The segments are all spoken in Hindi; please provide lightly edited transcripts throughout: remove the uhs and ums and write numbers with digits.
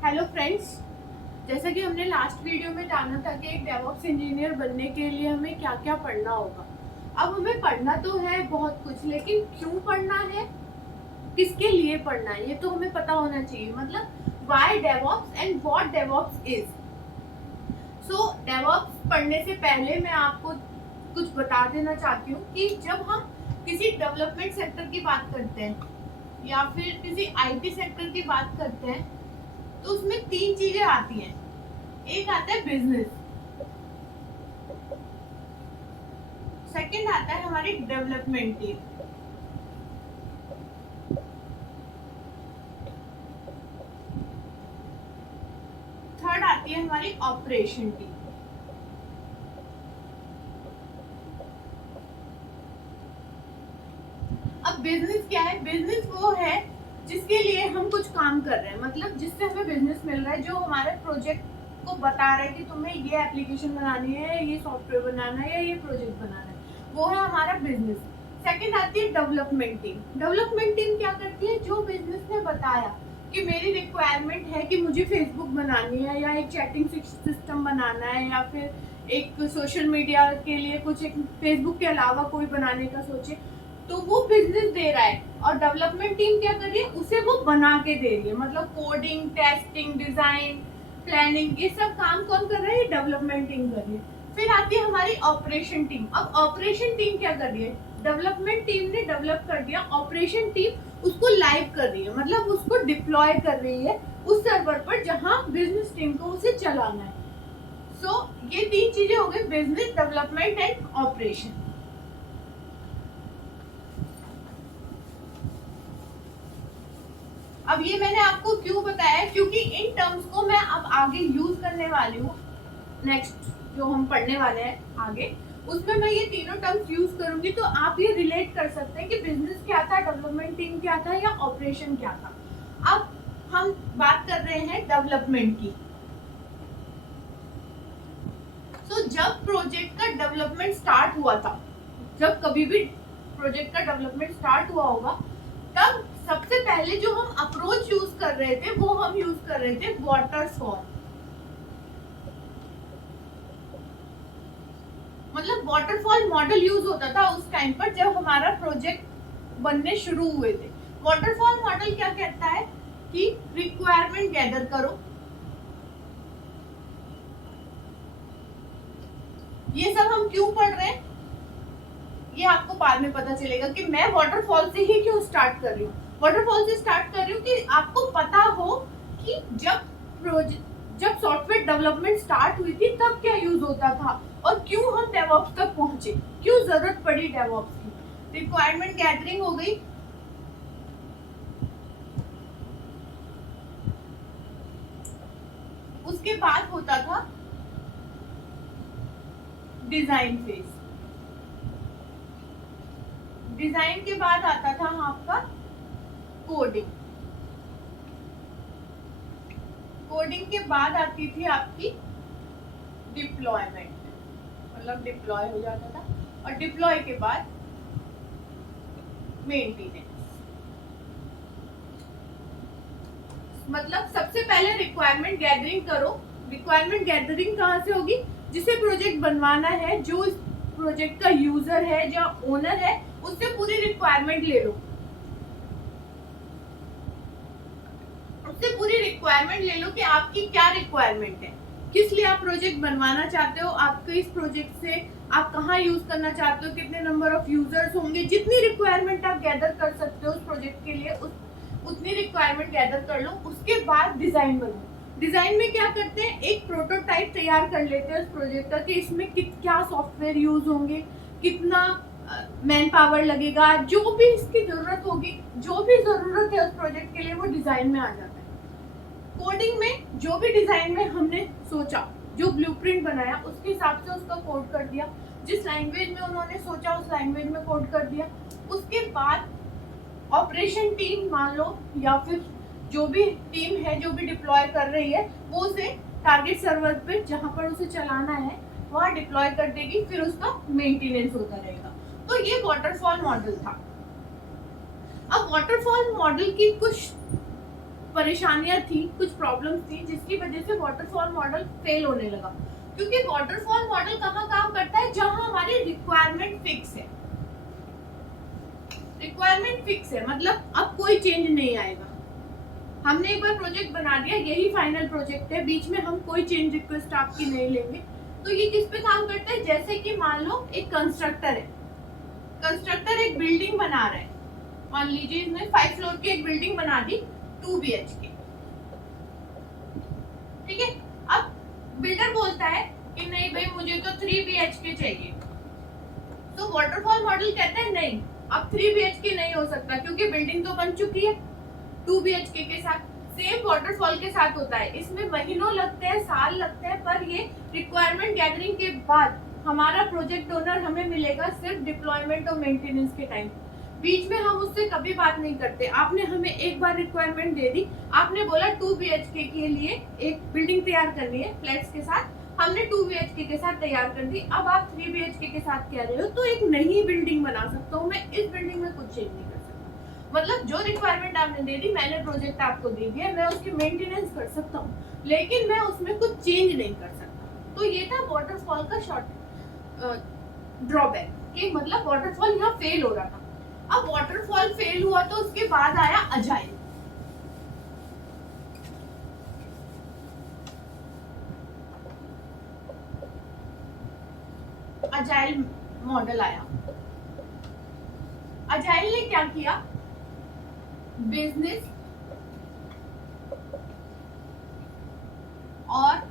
हेलो फ्रेंड्स, जैसा कि हमने लास्ट वीडियो में जाना था कि एक डेवऑप्स इंजीनियर बनने के लिए हमें क्या क्या पढ़ना होगा। अब हमें पढ़ना तो है बहुत कुछ, लेकिन क्यों पढ़ना है, किसके लिए पढ़ना है, ये तो हमें पता होना चाहिए। मतलब why DevOps and what DevOps is. So DevOps पढ़ने से पहले मैं आपको कुछ बता देना चाहती हूँ कि जब हम किसी डेवलपमेंट सेक्टर की बात करते हैं या फिर किसी आईटी सेक्टर की बात करते हैं तो उसमें तीन चीजें आती हैं। एक आता है बिजनेस, सेकंड आता है हमारी डेवलपमेंट टीम, थर्ड आती है हमारी ऑपरेशन टीम। अब बिजनेस क्या है? बिजनेस वो है जिसके लिए हम कुछ काम कर रहे हैं, मतलब जिससे हमें बिजनेस मिल रहा है, जो हमारे प्रोजेक्ट को बता रहा है कि तुम्हें ये एप्लीकेशन बनानी है, ये सॉफ्टवेयर बनाना है या ये प्रोजेक्ट बनाना है, वो है हमारा बिजनेस। सेकंड आती है डेवलपमेंट टीम। डेवलपमेंट टीम क्या करती है? जो बिजनेस ने बताया कि मेरी रिक्वायरमेंट है कि मुझे फेसबुक बनानी है या एक चैटिंग सिस्टम बनाना है या फिर एक सोशल मीडिया के लिए कुछ, एक फेसबुक के अलावा कोई बनाने का सोचे, तो वो बिजनेस दे रहा है और डेवलपमेंट टीम क्या कर रही है? उसे वो बना के दे रही है। मतलब कोडिंग, टेस्टिंग, डिजाइन, प्लानिंग, ये सब काम कौन कर रहा है? डेवलपमेंट टीम कर रही है। फिर आती है हमारी ऑपरेशन टीम। अब ऑपरेशन टीम क्या कर रही है? डेवलपमेंट टीम ने डेवलप कर दिया, ऑपरेशन टीम उसको लाइव कर रही है, मतलब उसको डिप्लॉय कर रही है उस सर्वर पर जहां बिजनेस टीम को उसे चलाना है। सो ये तीन चीजें हो गई, बिजनेस, डेवलपमेंट एंड ऑपरेशन। अब ये मैंने आपको क्यों बताया, क्योंकि इन टर्म्स को मैं अब आगे यूज करने वाली हूँ। नेक्स्ट जो हम पढ़ने वाले हैं आगे, उसमें मैं ये तीनों टर्म्स यूज करूंगी, तो आप ये रिलेट कर सकते हैं कि बिजनेस क्या था, डेवलपमेंट टीम क्या था या ऑपरेशन क्या था। अब हम बात कर रहे हैं डेवलपमेंट की। तो जब प्रोजेक्ट का डेवलपमेंट स्टार्ट हुआ था, जब कभी भी प्रोजेक्ट का डेवलपमेंट स्टार्ट हुआ होगा, तब सबसे पहले जो हम अप्रोच यूज कर रहे थे वो हम यूज कर रहे थे वाटरफॉल। मतलब वाटरफॉल मॉडल यूज होता था उस टाइम पर जब हमारा प्रोजेक्ट बनने शुरू हुए थे। वाटरफॉल मॉडल क्या कहता है कि रिक्वायरमेंट गैदर करो। ये सब हम क्यों पढ़ रहे हैं ये आपको बाद में पता चलेगा कि मैं वाटरफॉल से ही क्यों स्टार्ट कर रही हूँ। वाटरफॉल से स्टार्ट कर रही हूँ कि आपको पता हो कि जब सॉफ्टवेयर डेवलपमेंट स्टार्ट हुई थी तब क्या यूज होता था और क्यों हम डेवऑप्स तक पहुंचे, क्यों जरूरत पड़ी डेवऑप्स की। रिक्वायरमेंट गैदरिंग हो गई, उसके बाद होता था डिजाइन फेज। डिजाइन के बाद आता था आपका कोडिंग। कोडिंग के बाद आती थी आपकी डिप्लॉयमेंट, मतलब डिप्लॉय हो जाता था, और डिप्लॉय के बाद मेंटेनेंस। मतलब सबसे पहले रिक्वायरमेंट गैदरिंग करो। रिक्वायरमेंट गैदरिंग कहाँ से होगी? जिसे प्रोजेक्ट बनवाना है, जो इस प्रोजेक्ट का यूजर है, जो ओनर है, उससे पूरी रिक्वायरमेंट ले लो। उससे पूरी रिक्वायरमेंट ले लो कि आपकी क्या रिक्वायरमेंट है, किस लिए आप प्रोजेक्ट बनवाना चाहते हो, आपके इस प्रोजेक्ट से आप कहाँ यूज करना चाहते हो, कितने नंबर ऑफ यूजर्स होंगे। जितनी रिक्वायरमेंट आप गैदर कर सकते हो उस प्रोजेक्ट के लिए, उतनी रिक्वायरमेंट गैदर कर लो। उसके बाद डिजाइन बनाओ। डिजाइन में क्या करते हैं? एक प्रोटोटाइप तैयार कर लेते हैं उस प्रोजेक्ट का कि इसमें क्या सॉफ्टवेयर यूज होंगे, कितना मैन पावर लगेगा, जो भी इसकी जरूरत होगी, जो भी जरूरत है उस प्रोजेक्ट के लिए, वो डिजाइन में आ जाता है। कोडिंग में जो भी डिजाइन में हमने सोचा, जो ब्लूप्रिंट बनाया, उसके हिसाब से उसका कोड कर दिया। जिस लैंग्वेज में उन्होंने सोचा उस लैंग्वेज में कोड कर दिया। उसके बाद ऑपरेशन टीम मान लो या फिर जो भी टीम है जो भी डिप्लॉय कर रही है, वो उसे टारगेट सर्वर पे जहां पर उसे चलाना है वहां डिप्लॉय कर देगी, फिर उसका मेंटेनेंस होता रहेगा। तो ये वाटरफॉल मॉडल था। अब वाटरफॉल मॉडल की कुछ परेशानियां थी, कुछ प्रॉब्लम्स थी, जिसकी वजह से वाटरफॉल मॉडल फेल होने लगा। क्योंकि वाटरफॉल मॉडल कहाँ काम करता है, जहां हमारी रिक्वायरमेंट फिक्स है। रिक्वायरमेंट फिक्स है मतलब अब कोई चेंज नहीं आएगा। हमने एक बार प्रोजेक्ट बना दिया, यही फाइनल प्रोजेक्ट है, बीच में हम कोई चेंज रिक्वेस्ट आपकी नहीं लेंगे। तो ये किस पे काम करता है, जैसे कि मान लो एक कंस्ट्रक्टर है, कंस्ट्रक्टर एक बिल्डिंग बना रहा है, मान लीजिए इसने 5 फ्लोर की एक बिल्डिंग बना दी 2 BHK, ठीक है। अब बिल्डर बोलता है कि नहीं भाई मुझे तो 3 BHK चाहिए। तो वाटरफॉल मॉडल कहता है नहीं, अब 3 BHK नहीं हो सकता क्योंकि बिल्डिंग तो बन चुकी है 2 BHK के साथ। सेम वाटरफॉल के साथ होता है, इसमें महीनों लगते हैं, साल लगते हैं, पर ये रिक्वायरमेंट गैदरिंग के बाद हमारा प्रोजेक्ट ओनर हमें मिलेगा सिर्फ डिप्लॉयमेंट और मेंटेनेंस के टाइम। बीच में हम उससे कभी बात नहीं करते। आपने हमें एक बार रिक्वायरमेंट दे दी, आपने बोला 2 BHK के लिए एक बिल्डिंग तैयार करनी है फ्लैट्स के साथ, हमने 2 BHK के साथ तैयार कर दी। अब आप 3 BHK के साथ कह रहे हो तो एक नई बिल्डिंग बना सकता हूँ मैं, इस बिल्डिंग में कुछ चेंज नहीं कर सकता। मतलब जो रिक्वायरमेंट आपने दे दी, मैंने प्रोजेक्ट आपको दे दिया, मैं उसकी मेंटेनेंस कर सकता हूँ लेकिन मैं उसमें कुछ चेंज नहीं कर सकता। तो ये था वाटरफॉल का शॉर्ट ड्रॉबैक, कि मतलब वाटरफॉल यहाँ फेल हो रहा था। अब वाटरफॉल फेल हुआ तो उसके बाद आया अजाइल। अजाइल मॉडल आया। अजाइल ने क्या किया, बिजनेस और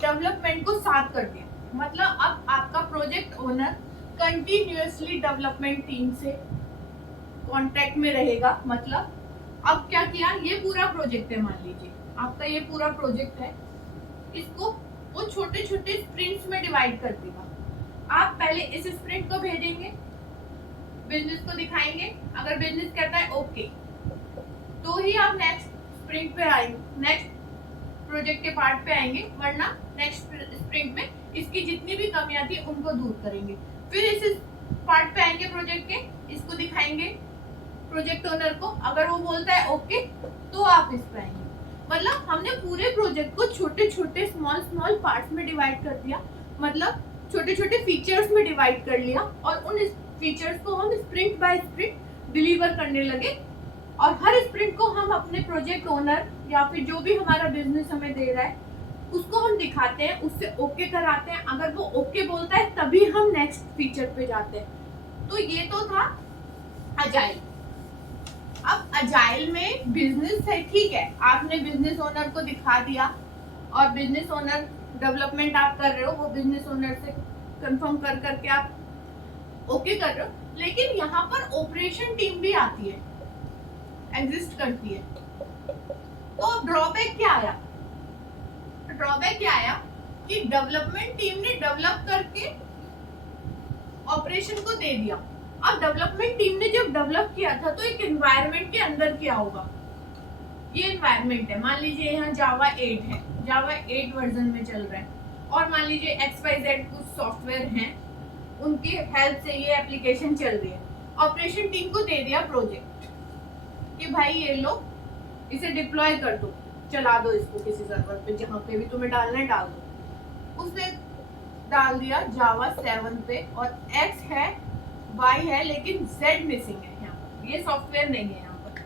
डेवलपमेंट को साथ कर दिया। मतलब अब आपका project owner continuously development team से कांटेक्ट में रहेगा। मतलब अब क्या किया, ये पूरा प्रोजेक्ट है, मान लीजिए आपका ये पूरा प्रोजेक्ट है, इसको वो छोटे छोटे स्प्रिंट्स में डिवाइड कर देगा। आप पहले इस स्प्रिंट को भेजेंगे, बिजनेस को दिखाएंगे, अगर बिजनेस कहता है ओके तो ही आप नेक्स्ट स्प्रिंट पे आएंगे, नेक्स्ट प्रोजेक्ट के पार्ट पे आएंगे, वरना नेक्स्ट स्प्रिंट में इसकी जितनी भी कमियां थी उनको दूर करेंगे। फिर इस पार्ट पे आएंगे प्रोजेक्ट के, इसको दिखाएंगे प्रोजेक्ट ओनर को, अगर वो बोलता है ओके तो आप इस पे आएंगे। मतलब हमने पूरे प्रोजेक्ट को छोटे छोटे स्मॉल पार्ट्स में डिवाइड कर दिया, मतलब छोटे छोटे फीचर्स में डिवाइड कर लिया और उन फीचर्स को हम स्प्रिंट बाय स्प्रिंट डिलीवर करने लगे। और हर स्प्रिंट को हम अपने प्रोजेक्ट ओनर या फिर जो भी हमारा बिजनेस हमें दे रहा है उसको हम दिखाते हैं, उससे ओके कराते हैं। अगर वो ओके बोलता है तभी हम नेक्स्ट फीचर पे जाते हैं। तो ये तो था अजाइल। अब अजाइल में बिजनेस है, ठीक है, आपने बिजनेस ओनर को दिखा दिया और बिजनेस ओनर डेवलपमेंट आप कर रहे हो, वो बिजनेस ओनर से कंफर्म कर करके आप ओके कर रहे हो। लेकिन यहाँ पर ऑपरेशन टीम भी आती है, एग्जिस्ट करती है। तो ड्रॉबैक क्या आया, ड्रॉबैक क्या आया कि डेवलपमेंट टीम ने डेवलप करके ऑपरेशन को दे दिया। अब डेवलपमेंट टीम ने जब डेवलप किया था तो एक एनवायरनमेंट के अंदर क्या होगा, ये एनवायरनमेंट है, मान लीजिए यहाँ जावा 8 है, जावा 8 वर्जन में चल रहा है, और मान लीजिए XYZ कुछ सॉफ्टवेयर हैं, उनकी हेल्प से ये एप्लीकेशन चल रही है। ऑपरेशन टीम को दे दिया प्रोजेक्ट कि भाई ये लो, इसे डिप्लॉय कर दो, चला दो इसको किसी सर्वर पे, जहाँ पे भी तुम्हें डालना है डाल दो। उसने डाल दिया जावा 7 पे और X है, Y है, लेकिन Z मिसिंग है यहाँ पर, ये सॉफ्टवेयर नहीं है यहाँ पर।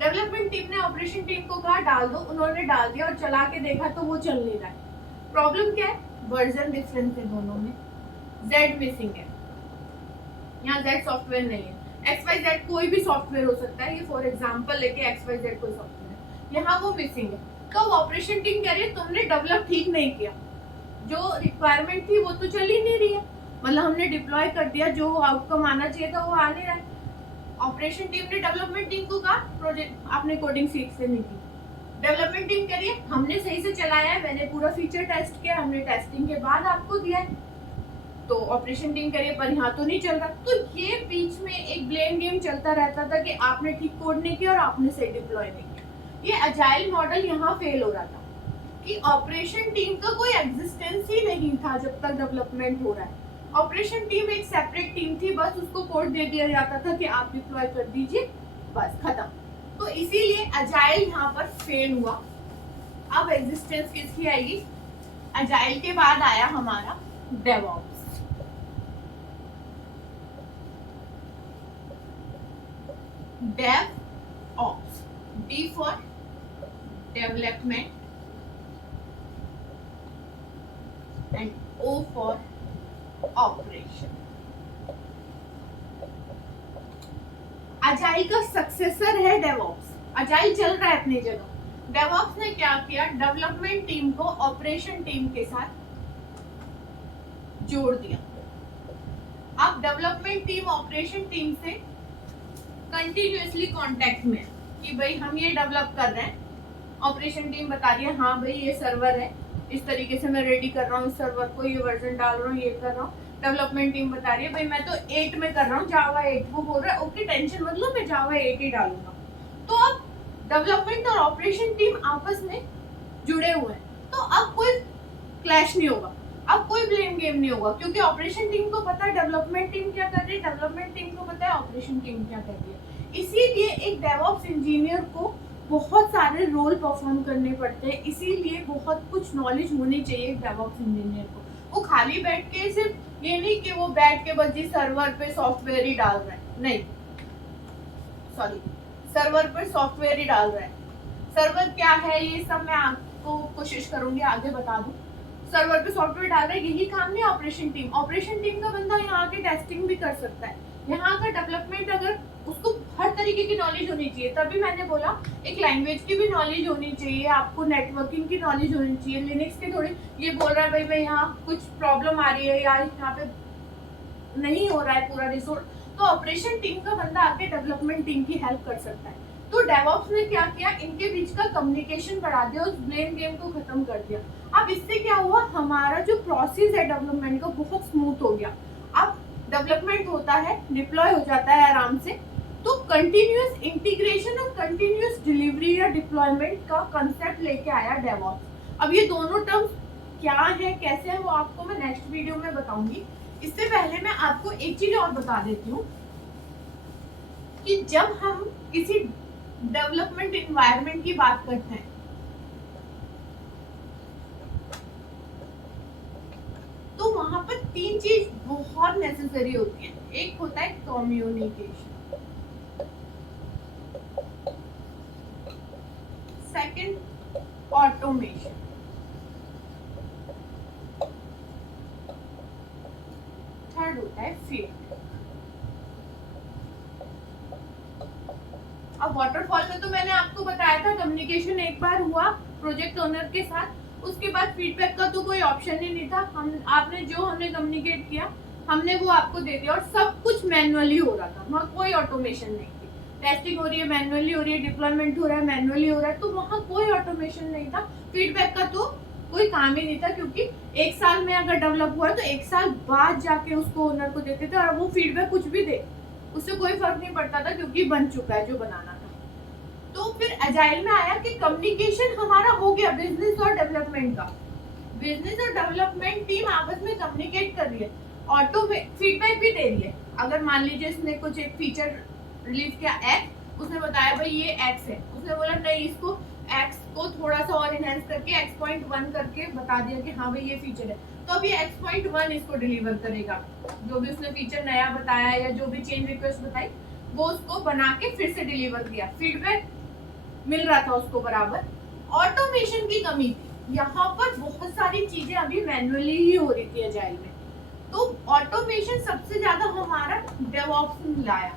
डेवलपमेंट टीम ने ऑपरेशन टीम को कहा डाल दो, उन्होंने डाल दिया और चला के देखा तो वो चल नहीं रहा है। प्रॉब्लम क्या है, वर्जन डिफरेंस है दोनों में, Z मिसिंग है, यहाँ Z सॉफ्टवेयर नहीं है। XYZ कोई भी सॉफ्टवेयर हो सकता है, ये फॉर एग्जांपल लेके XYZ कोई सॉफ्टवेयर है, यहाँ वो मिसिंग है। तो ऑपरेशन टीम कह रही है तुमने डेवलप ठीक नहीं किया, जो रिक्वायरमेंट थी वो तो चल ही नहीं रही है, मतलब हमने डिप्लॉय कर दिया, जो आउटकम आना चाहिए था वो आ नहीं रहा है। ऑपरेशन टीम ने डेवलपमेंट टीम को कहा प्रोजेक्ट आपने कोडिंग ठीक से नहीं की। डेवलपमेंट टीम कह रही है हमने सही से चलाया है, मैंने पूरा फीचर टेस्ट किया, हमने टेस्टिंग के बाद आपको दिया है। तो ऑपरेशन टीम कह रही है पर यहाँ तो नहीं चल रहा। तो ये बीच में एक ब्लेम गेम चलता रहता था कि आपने ठीक कोड नहीं किया और आपने सही डिप्लॉय नहीं किया। ये अजाइल मॉडल यहाँ फेल हो रहा था कि ऑपरेशन टीम का कोई एग्जिस्टेंस ही नहीं था जब तक डेवलपमेंट हो रहा है, ऑपरेशन टीम एक सेपरेट टीम थी, बस उसको कोड दे दिया जाता था कि आप डिप्लॉय कर दीजिए, बस खत्म। तो इसीलिए अजाइल यहाँ पर फेल हुआ। अब एग्जिस्टेंस किसकी आएगी? अजाइल के बाद आया हमारा DevOps. DevOps, D for development and O for operation. Agile का सक्सेसर है डेवऑप्स। अजाइल चल रहा है अपनी जगह। डेवऑप्स ने क्या किया? डेवलपमेंट टीम को ऑपरेशन टीम के साथ जोड़ दिया। अब डेवलपमेंट टीम ऑपरेशन टीम से कंटिन्यूअसली कांटेक्ट में कि भाई हम ये डेवलप कर रहे हैं। ऑपरेशन टीम बता रही है हाँ भाई ये सर्वर है, इस तरीके से मैं रेडी कर रहा हूँ इस सर्वर को, ये वर्जन डाल रहा हूँ, ये कर रहा हूँ। डेवलपमेंट टीम बता रही है भाई मैं तो 8 में कर रहा हूँ, जावा 8। वो बोल रहा है ओके टेंशन मत लो, मैं जावा 8 ही डालूंगा। तो अब डेवलपमेंट और ऑपरेशन टीम आपस में जुड़े हुए हैं, तो अब कोई क्लैश नहीं होगा, अब कोई ब्लेम गेम नहीं होगा, क्योंकि ऑपरेशन टीम को पता है डेवलपमेंट टीम क्या कर रही है, डेवलपमेंट टीम को पता है ऑपरेशन टीम क्या कर रही है। इसीलिए एक डेवऑप्स इंजीनियर को बहुत सारे रोल परफॉर्म करने पड़ते हैं, इसीलिए बहुत कुछ नॉलेज होनी चाहिए एक डेवऑप्स इंजीनियर को। वो खाली बैठ के सिर्फ ये नहीं कि वो बैठ के बस जी सर्वर पे सॉफ्टवेयर ही डाल रहे हैं, नहीं सॉरी, सर्वर पे सॉफ्टवेयर ही डाल रहे हैं। सर्वर क्या है ये सब मैं आपको कोशिश करूंगी आगे बता दूं। सर्वर पे सॉफ्टवेयर डाल रहा है, यही काम नहीं ऑपरेशन टीम। ऑपरेशन टीम का बंदा यहाँ के टेस्टिंग भी कर सकता है, यहाँ का डेवलपमेंट अगर उसको हर तरीके की नॉलेज होनी चाहिए। तभी मैंने बोला एक लैंग्वेज की भी नॉलेज होनी चाहिए, आपको नेटवर्किंग की नॉलेज होनी चाहिए। लिनक्स की थोड़ी, ये बोल रहा है भाई मैं यहाँ कुछ प्रॉब्लम आ रही है या यहाँ पे नहीं हो रहा है पूरा रिसोर्स, तो ऑपरेशन टीम का बंदा आके डेवलपमेंट टीम की हेल्प कर सकता है। तो डेवऑप्स ने क्या किया, इनके बीच का कम्युनिकेशन बढ़ा दिया, उस ब्लेम गेम को खत्म कर दिया। अब इससे क्या हुआ, हमारा जो प्रोसेस है डेवलपमेंट का बहुत स्मूथ हो गया। अब डेवलपमेंट होता है, डिप्लॉय हो जाता है आराम से। तो कंटिन्यूअस इंटीग्रेशन और कंटिन्यूअस डिलीवरी या डिप्लॉयमेंट का कंसेप्ट लेके आया डेवऑप्स। अब ये दोनों टर्म्स क्या है, कैसे है, वो आपको मैं नेक्स्ट वीडियो में बताऊंगी। इससे पहले मैं आपको एक चीज और बता देती हूँ कि जब हम किसी डेवलपमेंट एनवायरनमेंट की बात करते हैं तो वहां पर 3 चीज बहुत नेसेसरी होती है। एक होता है कम्युनिकेशन, सेकंड ऑटोमेशन, थर्ड होता है फीडबैक। अब वाटरफॉल में तो मैंने आपको बताया था कम्युनिकेशन एक बार हुआ प्रोजेक्ट ओनर के साथ, उसके बाद फीडबैक का तो कोई ऑप्शन ही नहीं था। हमने कम्युनिकेट किया हमने वो आपको दे दिया, और सब कुछ मैनुअली हो रहा था, वहाँ कोई ऑटोमेशन नहीं थी। टेस्टिंग हो रही है मैनुअली हो रही है, डिप्लॉयमेंट हो रहा है मैनुअली हो रहा है, तो वहाँ कोई ऑटोमेशन नहीं था। फीडबैक का तो कोई काम ही नहीं था, क्योंकि 1 साल में अगर डेवलप हुआ है तो 1 साल बाद जाके उसको ओनर को देते थे, और वो फीडबैक कुछ भी दे उससे कोई फर्क नहीं पड़ता था, क्योंकि बन चुका है जो बनाना था। तो फिर अजाइल में आया कि कम्युनिकेशन हमारा हो गया बिजनेस और डेवलपमेंट का, बिजनेस और डेवलपमेंट टीम आपस में कम्युनिकेट कर रही है, ऑटो फीडबैक भी दे रही है। अगर मान लीजिए इसने कुछ एक फीचर रिलीज किया एक्स, उसने बताया भाई ये एक्स है, उसने बोला नहीं इसको एक्स को थोड़ा सा और इनहेंस करके x.1 करके बता दिया कि हाँ भाई ये फीचर है, तो अब ये x.1 इसको डिलीवर करेगा। जो भी उसने फीचर नया बताया या जो भी चेंज रिक्वेस्ट बताई वो उसको बना के फिर से डिलीवर किया, फीडबैक मिल रहा था उसको बराबर। ऑटोमेशन की कमी थी, यहाँ पर बहुत सारी चीजें अभी मैनुअली ही हो रही थी अजाइल में, तो ऑटोमेशन सबसे ज्यादा हमारा डेवऑप्स में लाया।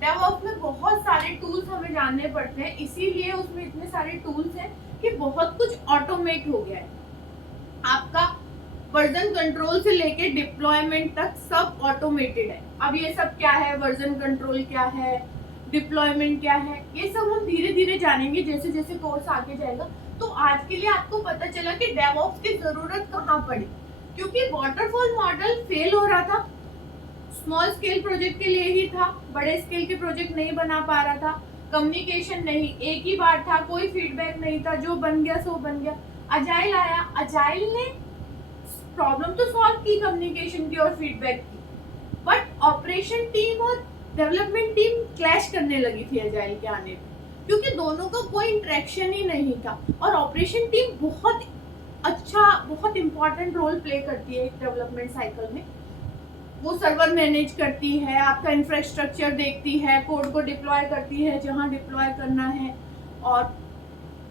डेवऑप्स में बहुत सारे टूल्स हमें जानने पड़ते हैं, इसीलिए उसमें इतने सारे टूल्स हैं कि बहुत कुछ ऑटोमेट हो गया है। आपका वर्जन कंट्रोल से लेके डिप्लॉयमेंट तक सब ऑटोमेटेड है। अब ये सब क्या है, वर्जन कंट्रोल क्या है, डिप्लॉयमेंट क्या है, ये सब हम धीरे धीरे जानेंगे जैसे जैसे कोर्स आगे जाएगा। तो आज के लिए आपको पता चला कि डेवऑप्स की जरूरत कहाँ पड़ी, क्योंकि वाटरफॉल मॉडल फेल हो रहा था, स्मॉल स्केल प्रोजेक्ट के लिए ही था, बड़े स्केल के प्रोजेक्ट नहीं बना पा रहा था, कम्युनिकेशन नहीं, एक ही बार था, कोई फीडबैक नहीं था, जो बन गया सो बन गया। अजाइल आया, अजाइल ने प्रॉब्लम तो सॉल्व की कम्युनिकेशन की और फीडबैक की, बट ऑपरेशन टीम और डेवलपमेंट टीम क्लैश करने लगी थी एजाइल के आने पे, क्योंकि दोनों का कोई इंटरेक्शन ही नहीं था। और ऑपरेशन टीम बहुत अच्छा, बहुत इंपॉर्टेंट रोल प्ले करती है डेवलपमेंट साइकिल में। वो सर्वर मैनेज करती है, आपका इंफ्रास्ट्रक्चर देखती है, कोड को डिप्लॉय करती है जहां डिप्लॉय करना है, और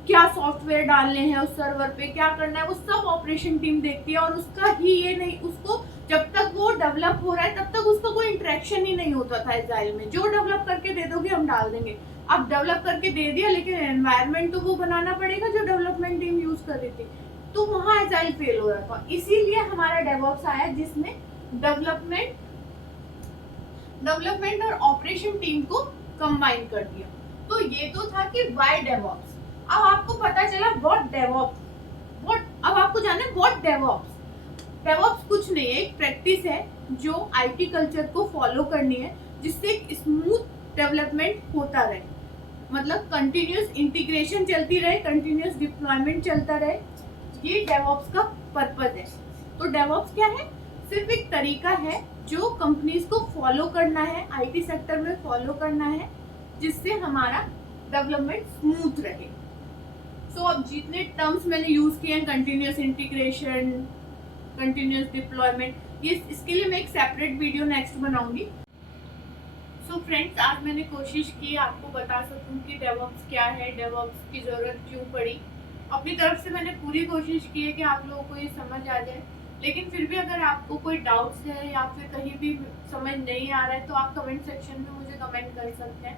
क्या सॉफ्टवेयर डालने हैं उस सर्वर पे, क्या करना है, वो सब ऑपरेशन टीम देखती है। और उसका ही ये नहीं, उसको जब तक वो डेवलप हो रहा है तब तक उसका कोई इंटरेक्शन ही नहीं होता था एजाइल में। जो डेवलप करके दे दोगे हम डाल देंगे। अब डेवलप करके दे दिया, लेकिन एनवायरनमेंट तो वो बनाना पड़ेगा जो डेवलपमेंट टीम यूज कर रही थी, तो वहां एजाइल फेल हो रहा था। इसीलिए हमारा डेवऑप्स आया, जिसने डेवलपमेंट और ऑपरेशन टीम को कंबाइन कर दिया। तो ये तो था कि व्हाई डेवऑप्स। अब आपको पता चला व्हाट डेवऑप्स, अब आपको जानना है व्हाट डेवऑप्स। डेवऑप्स कुछ नहीं है, एक प्रैक्टिस है जो आईटी कल्चर को फॉलो करनी है, जिससे एक स्मूथ डेवलपमेंट होता रहे, मतलब कंटिन्यूअस इंटीग्रेशन चलती रहे, कंटिन्यूअस डिप्लॉयमेंट चलता रहे। ये डेवऑप्स का पर्पस है। तो डेवऑप्स क्या है? सिर्फ एक तरीका है जो कंपनीज को फॉलो करना है, आईटी सेक्टर में फॉलो करना है, जिससे हमारा डेवलपमेंट स्मूथ रहे। सो अब जितने टर्म्स मैंने यूज किए हैं, कंटिन्यूअस इंटीग्रेशन, कंटिन्यूअस डिप्लॉयमेंट, ये इसके लिए मैं एक सेपरेट वीडियो नेक्स्ट बनाऊंगी। सो फ्रेंड्स, आज मैंने कोशिश की आपको बता सकूं कि डेवऑप्स क्या है, डेवऑप्स की जरूरत क्यों पड़ी। अपनी तरफ से मैंने पूरी कोशिश की है कि आप लोगों को ये समझ आ जाए, लेकिन फिर भी अगर आपको कोई डाउट्स है या फिर कहीं भी समझ नहीं आ रहा है तो आप कमेंट सेक्शन में मुझे कमेंट कर सकते हैं।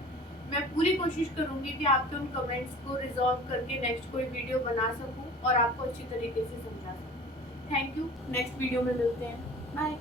मैं पूरी कोशिश करूंगी कि आपके उन कमेंट्स को रिजॉल्व करके नेक्स्ट कोई वीडियो बना सकूं और आपको अच्छी तरीके से समझा सकूं। थैंक यू, नेक्स्ट वीडियो में मिलते हैं, बाय।